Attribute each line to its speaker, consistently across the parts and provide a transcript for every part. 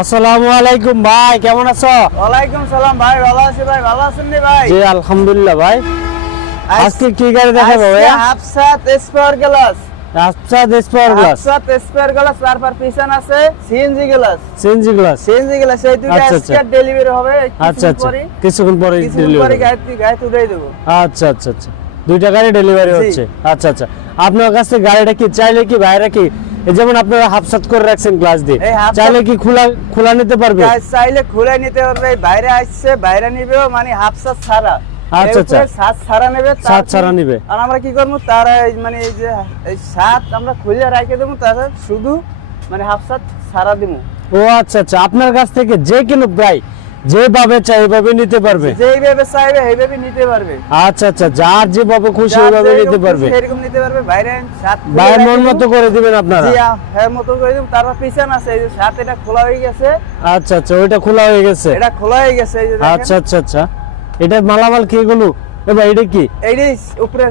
Speaker 1: আসসালামু আলাইকুম ভাই কেমন আছো?
Speaker 2: ওয়ালাইকুম সালাম ভাই ভালো আছি ভাই ভালো আছেন নি ভাই?
Speaker 1: জি আলহামদুলিল্লাহ ভাই। আজকে কি গাড়ি দেখাবো ভাই?
Speaker 2: হাফসাত স্পেয়ার গ্লাস
Speaker 1: আচ্ছা পাওয়ার গ্লাস
Speaker 2: হাফসাত স্পেয়ার গ্লাস পিছন আছে CNG glass
Speaker 1: CNG glass
Speaker 2: CNG glass এই দুটো
Speaker 1: আচ্ছা, আচ্ছা।
Speaker 2: আজকে ডেলিভারি হবে
Speaker 1: আচ্ছা আচ্ছা। কিছুক্ষণ পরে
Speaker 2: কিছুক্ষণ পরে গাড়ি গাড়ি দেবো।
Speaker 1: আচ্ছা আচ্ছা আচ্ছা। দুইটা গাড়ি ডেলিভারি হচ্ছে। আচ্ছা আচ্ছা। আপনার কাছে গাড়িটা কি চাইলে কি বাইরে কি যেমন আপনারা হাফসাত করে রাখছেন গ্লাস দিয়ে। চাইলে কি খোলা খোলা নিতে পারবে?
Speaker 2: চাইলে খুলে নিতে পারবে বাইরে আসছে বাইরে নিবেও মানে হাফসাত ছাড়া।
Speaker 1: আচ্ছা, আচ্ছা।
Speaker 2: সাত ছাড়া নেবে তার
Speaker 1: সাত ছাড়া নিবে।
Speaker 2: আর আমরা কি করব? তার এই মানে এই যে সাত আমরা খুলে রেখে দেবো তার শুধু মানে হাফসাত ছাড়া দিবো।
Speaker 1: ও আচ্ছা আচ্ছা। আপনার কাছ থেকে যে কোনো প্রায় যেভাবে চাই এভাবে নিতে পারবে?
Speaker 2: যেইভাবে চাইবে সেইভাবে নিতে পারবে।
Speaker 1: আচ্ছা আচ্ছা যার যেভাবে খুশি ওইভাবে নিতে পারবে।
Speaker 2: খুশি সেরকম নিতে পারবে। বাইরে সাত খুলে
Speaker 1: মন মতো করে দিবেন আপনারা?
Speaker 2: জি, হ্যাঁ মতো করে দেবো তারপর পিছন আছে এই যে সাত এটা খোলা হয়ে গেছে।
Speaker 1: আচ্ছা আচ্ছা ওইটা খোলা হয়ে গেছে।
Speaker 2: এটা খোলা হয়ে গেছে এই যে
Speaker 1: আচ্ছা আচ্ছা আচ্ছা। এটা মালামাল কি গুলো এবার এটা কি?
Speaker 2: উপরে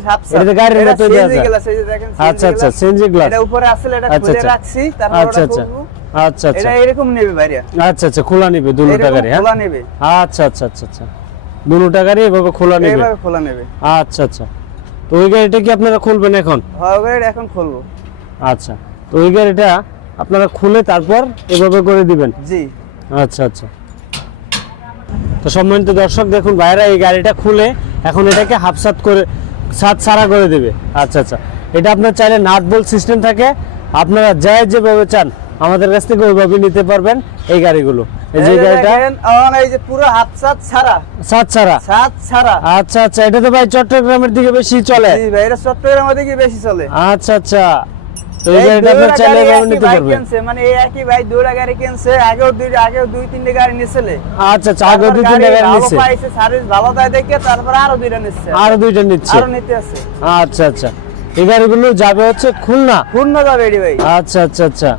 Speaker 1: এটা গাড়ির মতো দেয়া আচ্ছা আচ্ছা সিএনজি গ্লাস।
Speaker 2: এটা উপরে আসলে এটা
Speaker 1: আচ্ছা,
Speaker 2: খুলে
Speaker 1: আচ্ছা।
Speaker 2: রাখছি তারপর
Speaker 1: আচ্ছা আচ্ছা।
Speaker 2: খুলবো।
Speaker 1: আচ্ছা আচ্ছা।
Speaker 2: এটা এরকম নেবে বাইরে।
Speaker 1: আচ্ছা আচ্ছা খোলা নিবে দুটো গাড়ি হ্যাঁ?
Speaker 2: খোলা নেবে।
Speaker 1: আচ্ছা আচ্ছা আচ্ছা আচ্ছা। দুটো গাড়ি এভাবে খোলা নিবে?
Speaker 2: এইভাবে খোলা নেবে।
Speaker 1: আচ্ছা আচ্ছা। তো ওই গাড়িটা কি আপনারা খুলবেন এখন?
Speaker 2: হয় গাড়ি এখন খুলবো।
Speaker 1: আচ্ছা। তো ওই গাড়িটা আপনারা খুলে তারপর এভাবে করে দিবেন?
Speaker 2: জি।
Speaker 1: আচ্ছা আচ্ছা। তো সম্মানিত দর্শক দেখুন ভাইরা এই গাড়িটা খুলে এখন এটাকে হাফসাত করে সাত সারা করে দেবে। আচ্ছা আচ্ছা। এটা আপনার চাইলে নাট বল সিস্টেম থাকে। আপনারা যাই যেভাবে চান আমাদের কাছ থেকে ওইভাবে নিতে পারবেন এই গাড়িগুলো। এই যে গাড়িটা
Speaker 2: এই যে পুরো হাফ সাত ছাড়া।
Speaker 1: সাত সারা
Speaker 2: সাত ছাড়া।
Speaker 1: আচ্ছা আচ্ছা এটা তো ভাই চট্টগ্রামের দিকে বেশি চলে।
Speaker 2: জি ভাই এটা চট্টগ্রামের দিকে বেশি চলে।
Speaker 1: আচ্ছা আচ্ছা। এই
Speaker 2: এই
Speaker 1: গাড়িটা আপনার চাইলে
Speaker 2: গাড়ি
Speaker 1: এভাবে নিতে পারবেন।
Speaker 2: কিনছে, মানে এই একই ভাই দুইটা গাড়ি কিনছে আগেও দুই আগেও দুই তিনটে গাড়ি নিছিলে
Speaker 1: আচ্ছা আচ্ছা আগে দুই তিনটা গাড়ি নিচ্ছে
Speaker 2: সার্ভিস ভালো দেখে তারপর আরও দুইটা নিচ্ছে।
Speaker 1: আরও দুইটা নিচ্ছে।
Speaker 2: আরও নিতে আছে।
Speaker 1: আচ্ছা আচ্ছা। এই গাড়িগুলো যাবে হচ্ছে খুলনা।
Speaker 2: পূর্ণ যাবে এডি ভাই।
Speaker 1: আচ্ছা আচ্ছা আচ্ছা।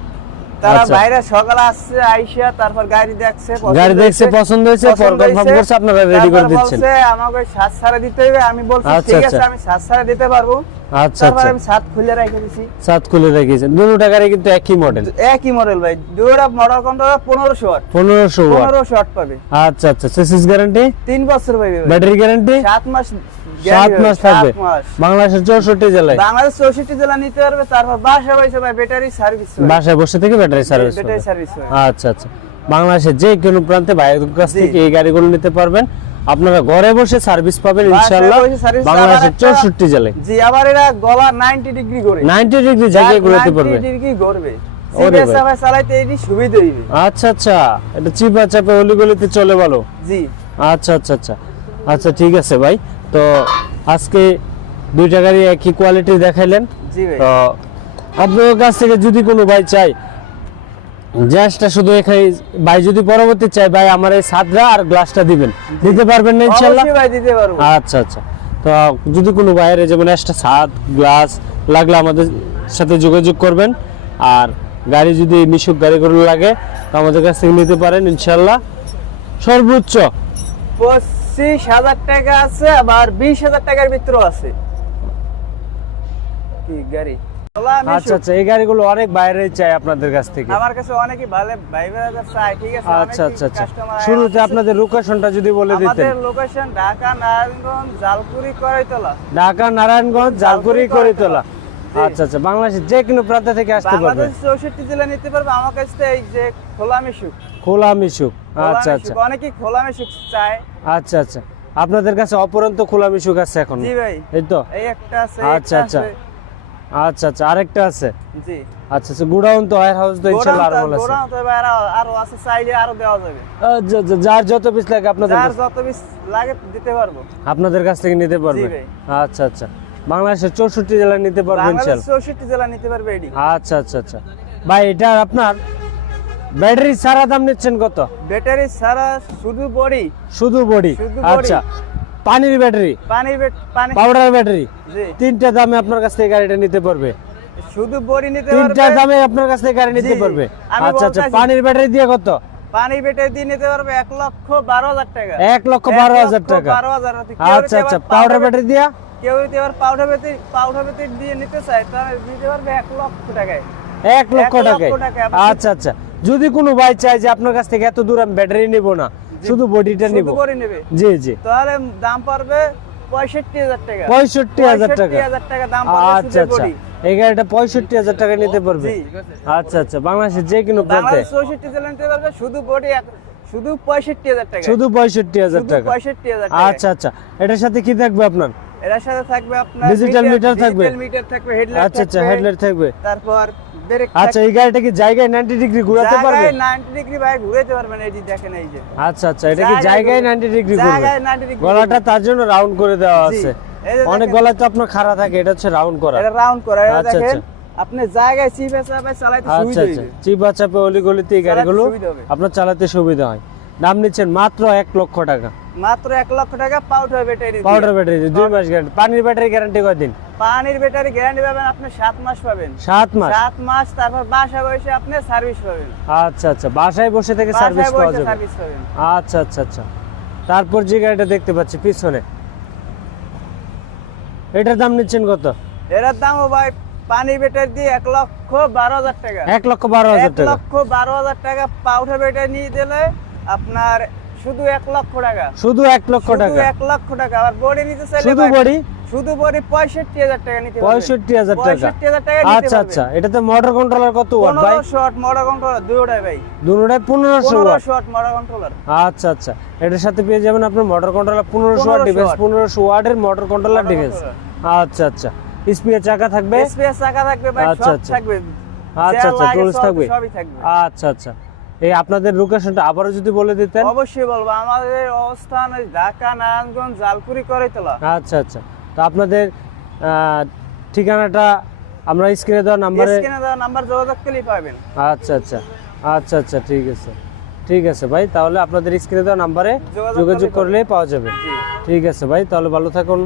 Speaker 2: তারা
Speaker 1: আচ্ছা।
Speaker 2: বাইরে সকালে আসছে আইসা তারপর গাড়ি দেখছে
Speaker 1: গাড়ি দেখছে, পছন্দ হয়েছে,
Speaker 2: পছন্দ
Speaker 1: করছে, আপনারা ready করে দিচ্ছেন।
Speaker 2: বলছে আমাকে সাত সারা দিতে হবে আমি বলছি
Speaker 1: আচ্ছা,
Speaker 2: ঠিক আছে
Speaker 1: আচ্ছা।
Speaker 2: আমি সাত সারা দিতে পারব।
Speaker 1: আচ্ছা
Speaker 2: তারপর আমি সাত খুলে রেখে দিছি।
Speaker 1: সাত খুলে রেখেছেন দুটো কিন্তু একই মডেল
Speaker 2: একই মডেল ভাই। দুইটা মডেল কোনটা পনেরোশো ওয়াট
Speaker 1: পনেরোশো ওয়াট
Speaker 2: পনেরোশো ওয়াট পাবে।
Speaker 1: আচ্ছা আচ্ছা। সিসিস গ্যারান্টি
Speaker 2: তিন বছর পাবে ভাই।
Speaker 1: ব্যাটারি গ্যারান্টি
Speaker 2: সাত মাস
Speaker 1: সাত মাস থাকবে। বাংলাদেশের চৌষট্টি জেলায়।
Speaker 2: বাংলাদেশ চৌষট্টি জেলা নিতে পারবে তারপর বাসা ভাই ব্যাটারি সার্ভিস
Speaker 1: বাসায় বসে থেকে ব্যাটারি সার্ভিস
Speaker 2: ব্যাটারি সার্ভিস
Speaker 1: আচ্ছা আচ্ছা। বাংলাদেশের যে কোনো প্রান্তে ভাইয়ের কাছ থেকে এই গাড়িগুলো নিতে পারবেন। আপনারা ঘরে বসে সার্ভিস পাবেন ইনশাআল্লাহ। বাংলাদেশের জেলায়।
Speaker 2: জি আবার এটা গলা 90 ডিগ্রি করে
Speaker 1: নাইনটি ডিগ্রি জায়গায় ঘুরাতে পারবে।
Speaker 2: ডিগ্রি ঘুরবে
Speaker 1: আচ্ছা আচ্ছা। এটা চিপা চাপে অলিগলিতে চলে ভালো।
Speaker 2: জি।
Speaker 1: আচ্ছা আচ্ছা আচ্ছা। আচ্ছা ঠিক আছে ভাই। তো আজকে দুইটা গাড়ি একই কোয়ালিটি দেখাইলেন। তো আপনার কাছ থেকে যদি কোনো ভাই চাই গ্যাসটা শুধু এখানে ভাই যদি পরবর্তী চাই ভাই আমার এই সাদরা আর গ্লাসটা দিবেন। দিতে পারবেন না ইনশাল্লাহ?
Speaker 2: ভাই দিতে পারব।
Speaker 1: আচ্ছা আচ্ছা। তো যদি কোনো বাইরে যেমন একটা ছাদ গ্লাস লাগলে আমাদের সাথে যোগাযোগ করবেন। আর গাড়ি যদি মিশুক গাড়িগুলো লাগে তো আমাদের কাছ থেকে নিতে পারেন ইনশাল্লাহ। সর্বোচ্চ
Speaker 2: পঁচিশ হাজার টাকা আছে আবার বিশ হাজার টাকার ভিতরেও আছে। কি গাড়ি?
Speaker 1: আচ্ছা আচ্ছা এই গাড়িগুলো অনেক বাইরে চাই আপনাদের কাছ থেকে।
Speaker 2: আমার কাছে অনেকই ভালো ভাই চাই ঠিক আছে?
Speaker 1: আচ্ছা আচ্ছা আচ্ছা। শুরুতে আপনাদের লোকেশনটা যদি বলে দিতেন।
Speaker 2: আমাদের লোকেশন ঢাকা নারায়ণগঞ্জ জালকুড়ি
Speaker 1: ঢাকা নারায়ণগঞ্জ জালকুড়ি করিতলা।
Speaker 2: জি।
Speaker 1: আচ্ছা আচ্ছা বাংলাদেশের যে কোনো প্রান্ত থেকে আসতে পারবে।
Speaker 2: বাংলাদেশ চৌষট্টি জেলা নিতে পারবে আমার কাছ এই যে খোলা মিশুক।
Speaker 1: খোলা মিশুক। আচ্ছা আচ্ছা।
Speaker 2: খোলা মিশুক চায়।
Speaker 1: আচ্ছা আচ্ছা। আপনাদের কাছে অপরন্ত খোলা মিশুক আছে এখন?
Speaker 2: জি ভাই।
Speaker 1: এই তো?
Speaker 2: এই একটা আছে
Speaker 1: আচ্ছা, আচ্ছা। আচ্ছা আচ্ছা। আরেকটা আছে?
Speaker 2: জি।
Speaker 1: আচ্ছা আচ্ছা। গুডাউন তো ওয়্যার হাউস তো ইনশাআল্লাহ আরও আছে।
Speaker 2: গোডাউন তো আরো- আছে চাইলে আরও দেওয়া যাবে।
Speaker 1: আচ্ছা, আচ্ছা, যার যত পিস লাগে আপনাদের
Speaker 2: যার যত পিস লাগে দিতে পারব।
Speaker 1: আপনাদের কাছ থেকে নিতে পারবে? আচ্ছা আচ্ছা। বাংলাদেশের চৌষট্টি জেলায় নিতে
Speaker 2: বাংলাদেশ
Speaker 1: ইনশাআল্লাহ
Speaker 2: চৌষট্টি জেলা নিতে পারবে এডি
Speaker 1: আচ্ছা আচ্ছা আচ্ছা। ভাই এটা আপনার? ব্যাটারি সারা দাম নিচ্ছেন কত?
Speaker 2: ব্যাটারি সারা শুধু বডি।
Speaker 1: শুধু বডি? আচ্ছা। পানির ব্যাটারি?
Speaker 2: পানি বেট- পানি
Speaker 1: পাউডার ব্যাটারি? তিনটা দামে আপনার কাছ থেকে গাড়িটা নিতে পারবে?
Speaker 2: শুধু বডি নিতে
Speaker 1: তিনটা দামে আপনার কাছ থেকে গাড়ি নিতে পারবে? আচ্ছা আচ্ছা। পানির ব্যাটারি দিয়ে কত?
Speaker 2: পানি ব্যাটারি দিয়ে নিতে পারবে এক লক্ষ বারো হাজার টাকা।
Speaker 1: এক লক্ষ বারো হাজার টাকা।
Speaker 2: বারো হাজার কেউ
Speaker 1: আচ্ছা আচ্ছা। পাউডার ব্যাটারি দিয়া?
Speaker 2: কেউ যদি আবার পাউডার ব্যাটারি পাউডার ব্যাটারি দিয়ে নিতে চায় তাহলে দিতে পারবে এক লক্ষ টাকায়।
Speaker 1: এক লক্ষ
Speaker 2: এক
Speaker 1: টাকায়।
Speaker 2: টাকায়।
Speaker 1: আচ্ছা আচ্ছা। যদি কোনো ভাই চায় যে আপনার কাছ থেকে এত দূর আমি ব্যাটারি নিব না শুধু বডিটা নিব। জি জি।
Speaker 2: তাহলে দাম পড়বে পঁয়ষট্টি হাজার টাকা।
Speaker 1: পঁয়ষট্টি হাজার টাকা।
Speaker 2: পঁয়ষট্টি হাজার টাকা দাম
Speaker 1: আচ্ছা
Speaker 2: শুধু
Speaker 1: আচ্ছা। এই গাড়িটা পঁয়ষট্টি হাজার টাকা নিতে পারবে। আচ্ছা আচ্ছা। বাংলাদেশের যে কোনো প্রান্তে।
Speaker 2: চৌষট্টি জেলা নিতে পারবে শুধু বডি শুধু পঁয়ষট্টি হাজার টাকা।
Speaker 1: শুধু পঁয়ষট্টি হাজার টাকা।
Speaker 2: পঁয়ষট্টি হাজার
Speaker 1: আচ্ছা আচ্ছা। এটার সাথে কি থাকবে আপনার?
Speaker 2: এর সাথে থাকবে আপনার
Speaker 1: থাকবে?
Speaker 2: ডিজিটাল মিটার থাকবে হেডলাইট
Speaker 1: আচ্ছা আচ্ছা। হেডলাইট থাকবে।
Speaker 2: তারপর
Speaker 1: আচ্ছা এই গাড়িটা কি জায়গায় নাইনটি ডিগ্রি ঘোরাতে পারবে?
Speaker 2: 90 ডিগ্রি ভাই পারবেন এই যে দেখেন এই যে।
Speaker 1: আচ্ছা আচ্ছা এটা কি
Speaker 2: জায়গায়
Speaker 1: জায়গায়
Speaker 2: ঘুরবে।
Speaker 1: নাইনটি ডিগ্রি ঘুরবে?
Speaker 2: জায়গায় 90 ডিগ্রি
Speaker 1: গলাটা তার জন্য রাউন্ড করে দেওয়া আছে। অনেক তো আপনার খাড়া থাকে এটা হচ্ছে রাউন্ড করা।
Speaker 2: এটা রাউন্ড করা এটা
Speaker 1: আচ্ছা,
Speaker 2: দেখেন।
Speaker 1: আচ্ছা।
Speaker 2: আপনি জায়গায় চিপে চাপে চালাইতে
Speaker 1: আচ্ছা
Speaker 2: সুবিধা
Speaker 1: চিপা চাপে অলি গলিতে এই
Speaker 2: চালাতে
Speaker 1: গাড়িগুলো
Speaker 2: সুবিধা
Speaker 1: আপনার চালাতে সুবিধা হয়। দাম নিচ্ছেন মাত্র এক লক্ষ টাকা।
Speaker 2: মাত্র 1 লক্ষ টাকা পাউডার ব্যাটারি
Speaker 1: পাউডার ব্যাটারি দুই মাস গ্যারান্টি পানির ব্যাটারি গ্যারান্টি কয়দিন?
Speaker 2: পানির ব্যাটারি গ্যারান্টি পাবেন আপনি 7 মাস পাবেন।
Speaker 1: মাস?
Speaker 2: 7 মাস তারপর বাসা বসে আপনি সার্ভিস পাবেন।
Speaker 1: আচ্ছা আচ্ছা বাসায় বসে থেকে সার্ভিস পাওয়া যাবে।
Speaker 2: সার্ভিস পাবেন।
Speaker 1: আচ্ছা আচ্ছা আচ্ছা। তারপর যে গাড়িটা দেখতে পাচ্ছি পিছনে। এটার দাম নিচ্ছেন কত?
Speaker 2: এর দামও ভাই পানির ব্যাটারি দিয়ে 1 লক্ষ 12 হাজার টাকা।
Speaker 1: এক লক্ষ বারো হাজার
Speaker 2: এক
Speaker 1: টাকা।
Speaker 2: লক্ষ বারো হাজার টাকা পাউডার ব্যাটারি নিয়ে দিলে আপনার শুধু এক লক্ষ টাকা।
Speaker 1: শুধু এক লক্ষ টাকা।
Speaker 2: এক লক্ষ টাকা। আর বডি নিতে চাইলে
Speaker 1: শুধু বডি
Speaker 2: শুধু পঁয়ষট্টি হাজার টাকা নিতে
Speaker 1: টাকা।
Speaker 2: 65,000 টাকা
Speaker 1: আচ্ছা আচ্ছা এটাতে মোটর কন্ট্রোলার কত ওয়াট ভাই?
Speaker 2: শট মোটর কন্ট্রোলার ভাই।
Speaker 1: ওয়াট
Speaker 2: শট মোটর কন্ট্রোলার
Speaker 1: আচ্ছা আচ্ছা এটার সাথে পেয়ে যাবেন motor controller watt
Speaker 2: 1500
Speaker 1: device
Speaker 2: watt।
Speaker 1: পনেরোশো ওয়াটের মোটর কন্ট্রোলার ডিভাইস আচ্ছা আচ্ছা স্পিয়ার চাকা থাকবে?
Speaker 2: স্পেস চাকা থাকবে ভাই
Speaker 1: আচ্ছা,
Speaker 2: সব
Speaker 1: আচ্ছা।
Speaker 2: থাকবে।
Speaker 1: আচ্ছা আচ্ছা টুলস থাকবে।
Speaker 2: সবই থাকবে।
Speaker 1: আচ্ছা আচ্ছা এই আপনাদের লোকেশনটা আবারও যদি বলে দিতেন।
Speaker 2: অবশ্যই বলব আমাদের অবস্থান ঢাকা নারায়ণগঞ্জ জালকুড়ি করাইতলা।
Speaker 1: আচ্ছা আচ্ছা। তো আপনাদের ঠিকানাটা আমরা স্ক্রিনে দেওয়া নাম্বারে
Speaker 2: স্ক্রিনে দেওয়া নাম্বার যোগাযোগ করলেই পাবেন।
Speaker 1: আচ্ছা আচ্ছা আচ্ছা আচ্ছা ঠিক আছে। ঠিক আছে ভাই তাহলে আপনাদের স্ক্রিনে দেওয়া নাম্বারে
Speaker 2: যোগাযোগ করলেই
Speaker 1: পাওয়া যাবে। ঠিক আছে ভাই তাহলে ভালো থাকুন।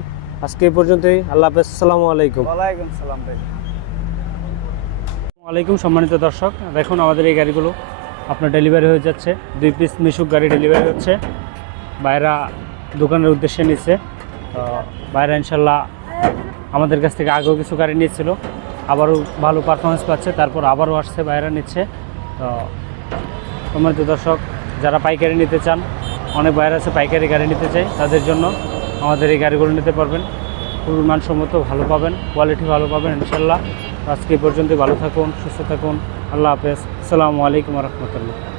Speaker 1: আজকে এই পর্যন্তই আল্লাহ হাফেজ আসসালামু আলাইকুম।
Speaker 2: ওয়ালাইকুম সালাম ভাই।
Speaker 1: আলাইকুম সম্মানিত দর্শক দেখুন আমাদের এই গাড়িগুলো আপনার ডেলিভারি হয়ে যাচ্ছে। দুই পিস মিশুক গাড়ি ডেলিভারি হচ্ছে। বাইরা দোকানের উদ্দেশ্যে নিচ্ছে। তো বাইরা ইনশাল্লাহ আমাদের কাছ থেকে আগেও কিছু গাড়ি নিয়েছিল। আবারও ভালো পারফরমেন্স পাচ্ছে, তারপর আবারও আসছে, বাইরা নিচ্ছে। তো সম্মানিত দর্শক, যারা পাইকারি নিতে চান, অনেক বাইরে আছে, পাইকারি গাড়ি নিতে চাই, তাদের জন্য আমাদের এই গাড়িগুলো নিতে পারবেন। খুবই মানসম্মত, ভালো পাবেন কোয়ালিটি ভালো পাবেন, ইনশাল্লাহ। আজকে পর্যন্ত ভালো থাকুন, সুস্থ থাকুন, আল্লাহ হাফেজ। আসসালামু আলাইকুম রহমতুল্লাহ।